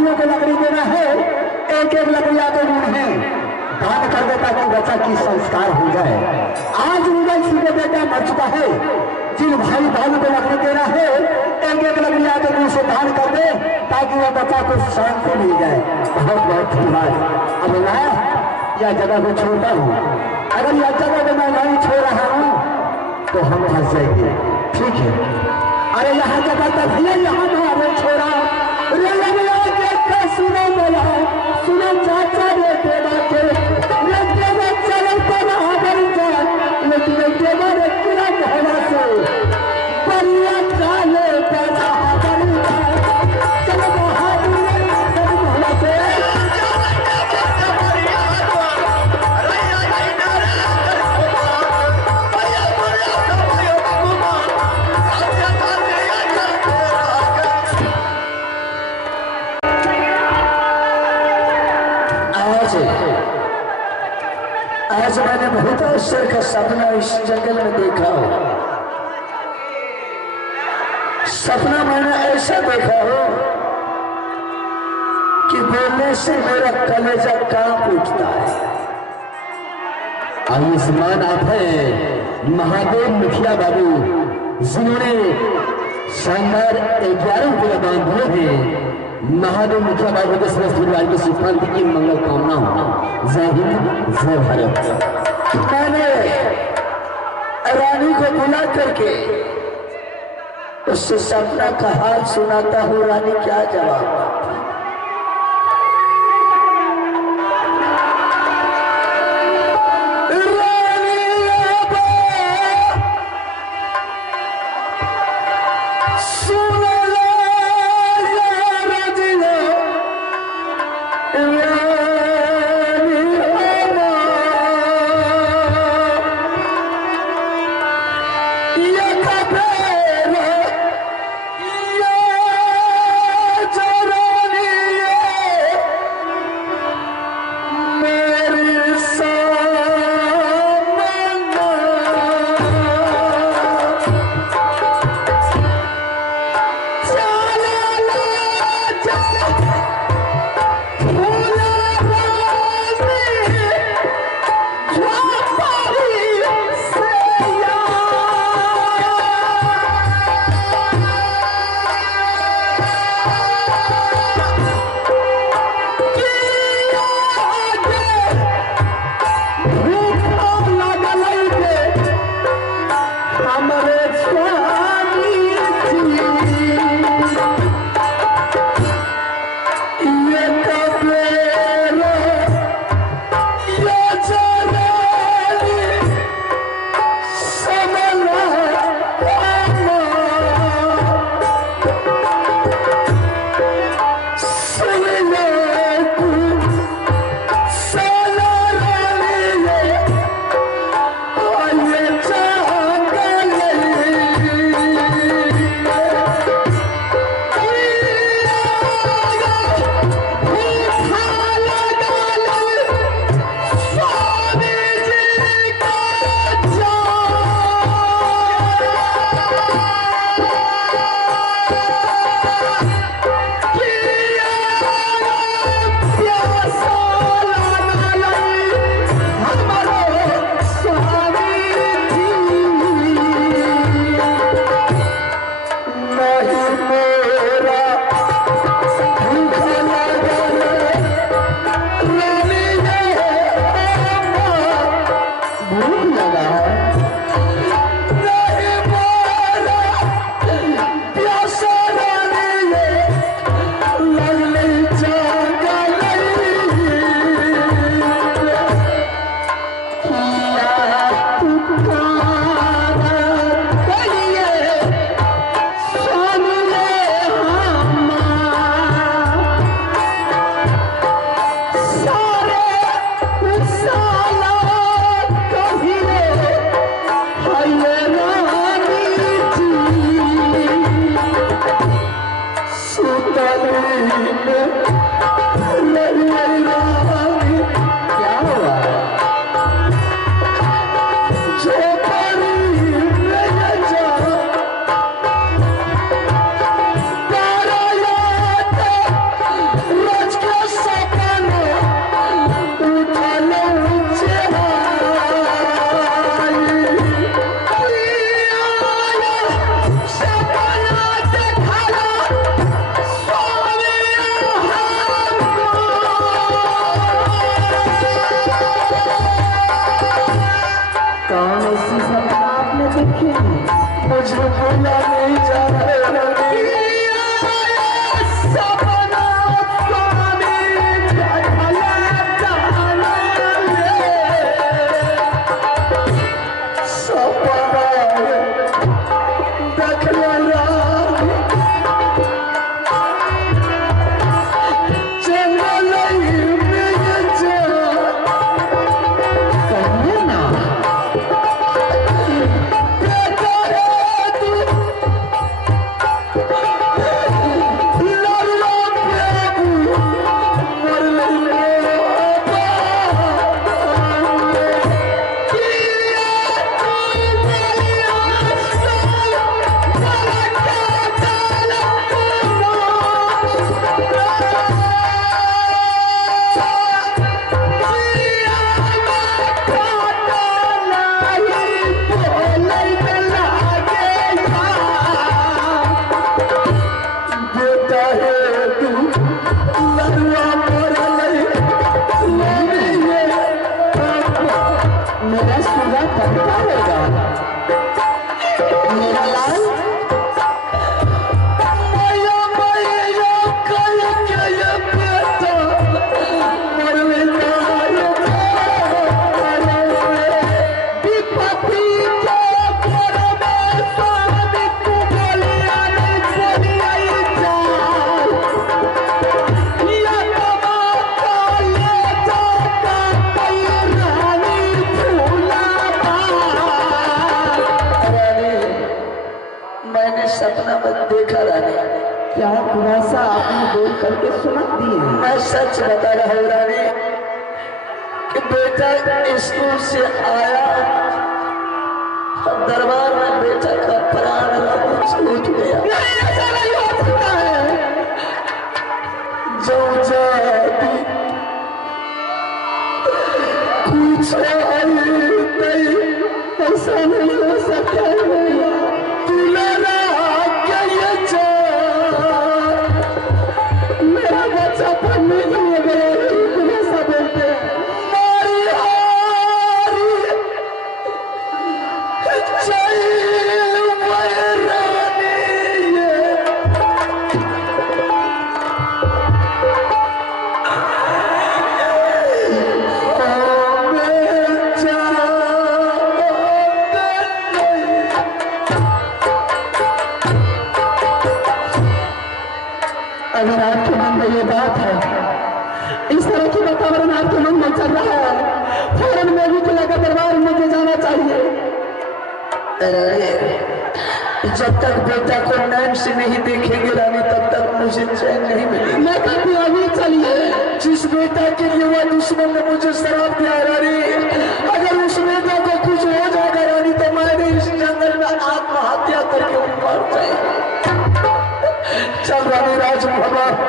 भाइयों को लकड़ी देना है, एक एक लकड़ी आगे है, दान कर दे ताकि बच्चा की संस्कार हो जाए। आज उदय सिंह का बेटा मर चुका है, जिन भाई भाइयों को लकड़ी देना है, एक एक लकड़ी आगे मुंह से दान कर दे ताकि वह बच्चा को शांति मिल जाए। बहुत बहुत धन्यवाद। अब मैं यह जगह को छोड़ता हूँ, अगर यह जगह को मैं नहीं छोड़ रहा हूँ तो हम फंस जाएंगे, ठीक है? अरे यहाँ जगह तक भैया यहाँ हमें छोड़ा, सुनो बोला, सुनो चाचा रे देवा के देवा चलो बना बन जा, लेकिन देवा रे किरा भला से बढ़िया चाले बना बन जा, चलो बहादुर भला से आज मैंने बहुत अवसर का सपना इस जंगल में देखा हो। सपना मैंने ऐसा देखा हो कि बोलने से मेरा कलेजा कांप उठता है। आयुष्मान आप हैं महादेव मुखिया बाबू, जिन्होंने शानदार 11 रुपये दान दिए हैं। महादेव मुखिया बाबू के समस्त परिवार की सुख शांति की मंगल कामना हो। जय हिंद, जय भारत। मैंने रानी को बुला करके उससे सपना का हाल सुनाता हूँ, रानी क्या जवाब मत दिए। मैं सच बता रहा हूँ रानी कि बेटा स्कूल से आया और दरबार में बेटा का प्राण छूट गया। ऐसा नहीं हो सकता है। जो जाती कुछ नहीं, ऐसा नहीं हो सकता है भैया। दुलारा क्या ये मेरा बच्चा पढ़ने के लिए गया, तुम ऐसा बोलते हैं। अगर आपके मन में ये बात है, इस तरह की वातावरण आपके मन में चल रहा है, फौरन में भी तुला का दरबार मुझे जाना चाहिए। जब तक बेटा को नैन से नहीं देखेंगे रानी तब तक मुझे चैन नहीं मिलेगा। मैं कहती हूँ अभी चलिए। जिस बेटा के लिए वह दुश्मन ने मुझे शराब दिया रानी, अगर उस बेटा को कुछ हो जाएगा रानी तो मैंने इस जंगल में आत्महत्या करके मर जाएगा। चल रानी राजभवन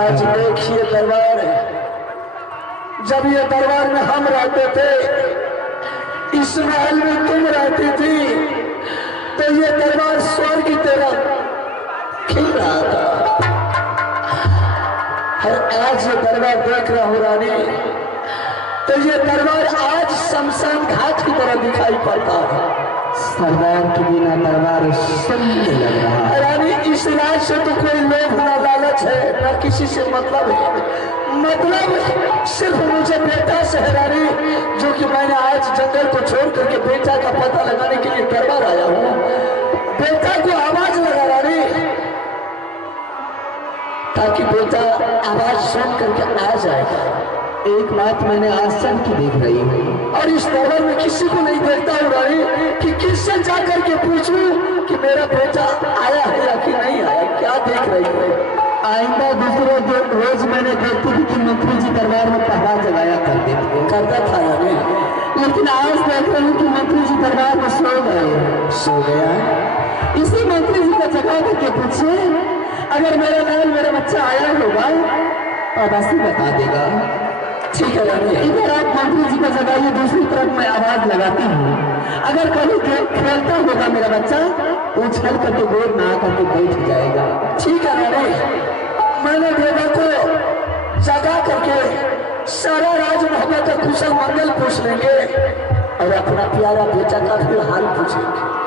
आज देखिए दरबार है, जब ये दरबार में हम रहते थे, इस महल में तुम रहती थी, तो ये दरबार स्वर्ग की तरह खिल रहा था। और आज ये दरबार देख रहा हूं रानी, तो ये दरबार आज शमशान घाट की तरह दिखाई पड़ता है। सरदार के बिना दरबार सुंदर लग रहा है। रानी इस राज से तो कोई लोभ ना लालच है, ना किसी से मतलब है। मतलब सिर्फ मुझे बेटा से है रानी, जो कि मैंने आज जंगल को छोड़ करके बेटा का पता लगाने के लिए दरबार आया हूँ। बेटा को आवाज लगा रानी, ताकि बेटा आवाज सुन करके आ जाएगा। एक बात मैंने आज सब की देख रही हूँ, और इस दरबार में किसी को नहीं देखता हूँ रानी कि किससे जा करके पूछूं कि मेरा बेटा आया है या कि नहीं आया। क्या देख रही है? आइंदा दूसरे रोज मैंने देखती थी कि मंत्री जी दरबार में पहरा जगाया करते थे, करता था रानी, लेकिन आज देख रही हूँ कि मंत्री जी दरबार में सो गए। सो गया? इसी मंत्री जी को जगा करके पूछे, अगर मेरा लाल मेरा बच्चा आया होगा और बस बता देगा। ठीक है रानी, इधर आप मंत्री जी को जगाइए, दूसरी तरफ मैं आवाज लगाती हूँ। अगर कभी खेलता होगा मेरा बच्चा उछल करके गोद में आकर के बैठ जाएगा। ठीक है रानी, मैंने बेटा को जगा करके सारा राज मोहब्बत का कुशल मंगल पूछ लेंगे और अपना प्यारा बेटा का भी हाल पूछेंगे।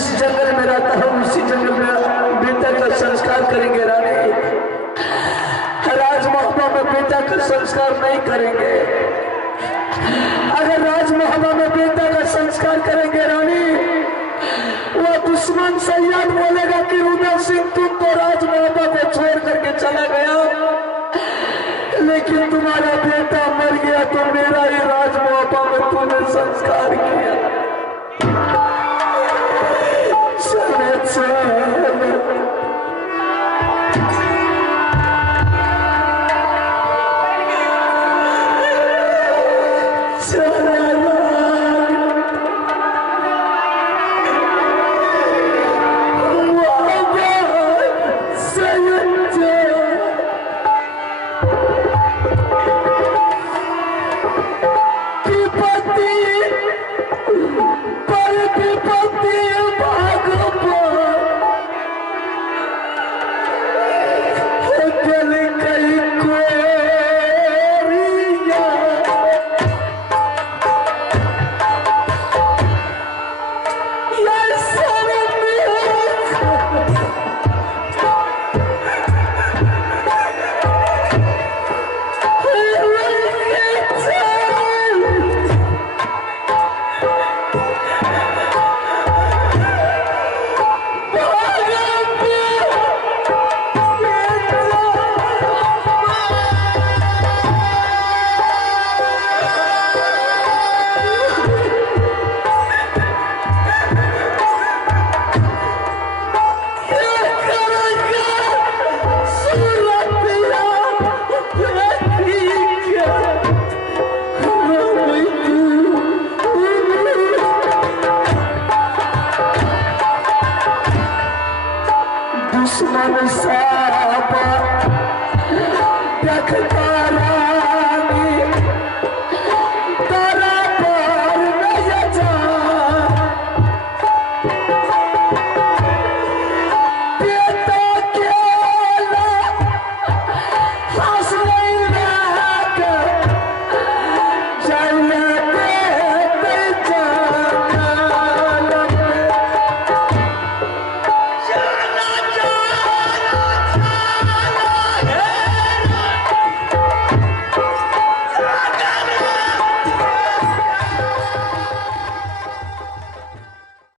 जिस जंगल में रहता हूँ उसी जंगल में बेटा का संस्कार करेंगे रानी। राजमहल में बेटा का संस्कार नहीं करेंगे। अगर राजमहल में बेटा का संस्कार करेंगे रानी, वो दुश्मन सैयद बोलेगा कि उदय सिंह तुम तो राजमहल को छोड़ करके चला गया, लेकिन तुम्हारा बेटा मर गया तो मेरा ही राजमहल में तूने संस्कार किया। चले चले दुश्मन साबा देखता